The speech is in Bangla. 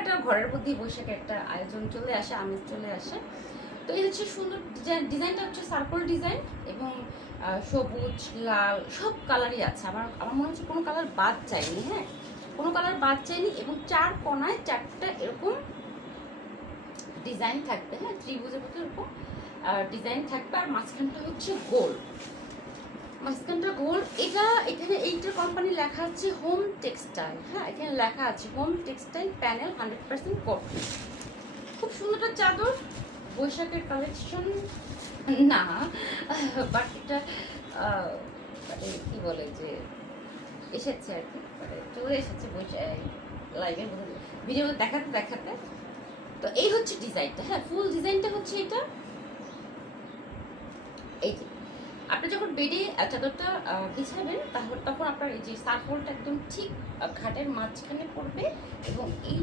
একটা ঘরের মধ্যেই বৈশাখে একটা আয়োজন চলে আসে, আমেজ চলে আসে। তো এই হচ্ছে সুন্দর ডিজাইনটা হচ্ছে সার্কল ডিজাইন এবং সবুজ লাল সব কালারই আছে। আমার আমার মনে হচ্ছে কোনো কালার বাদ যায়নি। হ্যাঁ, কোনো কালার বাদ যায়নি এবং চার কোনায় চারটা এরকম ডিজাইন থাকবে। হ্যাঁ, ত্রিভুজের মতো এরকম ডিজাইন থাকবে আর মাঝখানটা হচ্ছে গোল, মাঝখানটা গোল। এটা এখানে এইটা কোম্পানি লেখা আছে হোম টেক্সটাইল। হ্যাঁ, এখানে লেখা আছে হোম টেক্সটাইল প্যানেল 100% কটন। খুব সুন্দর একটা চাদর, বৈশাখের কালেকশন না, বাট এটা মানে কি বলে যে এসেছে আর কি, মানে চলে এসেছে বৈশাখ লাইভের মধ্যে ভিডিও দেখাতে দেখাতে। তো এই হচ্ছে ডিজাইনটা। হ্যাঁ, ফুল ডিজাইনটা হচ্ছে এটা। এই যে আপনি যখন বেডে চাদরটা বিছাবেন তখন আপনার এই যে সার্কলটা একদম ঠিক খাটের মাঝখানে পড়বে এবং এই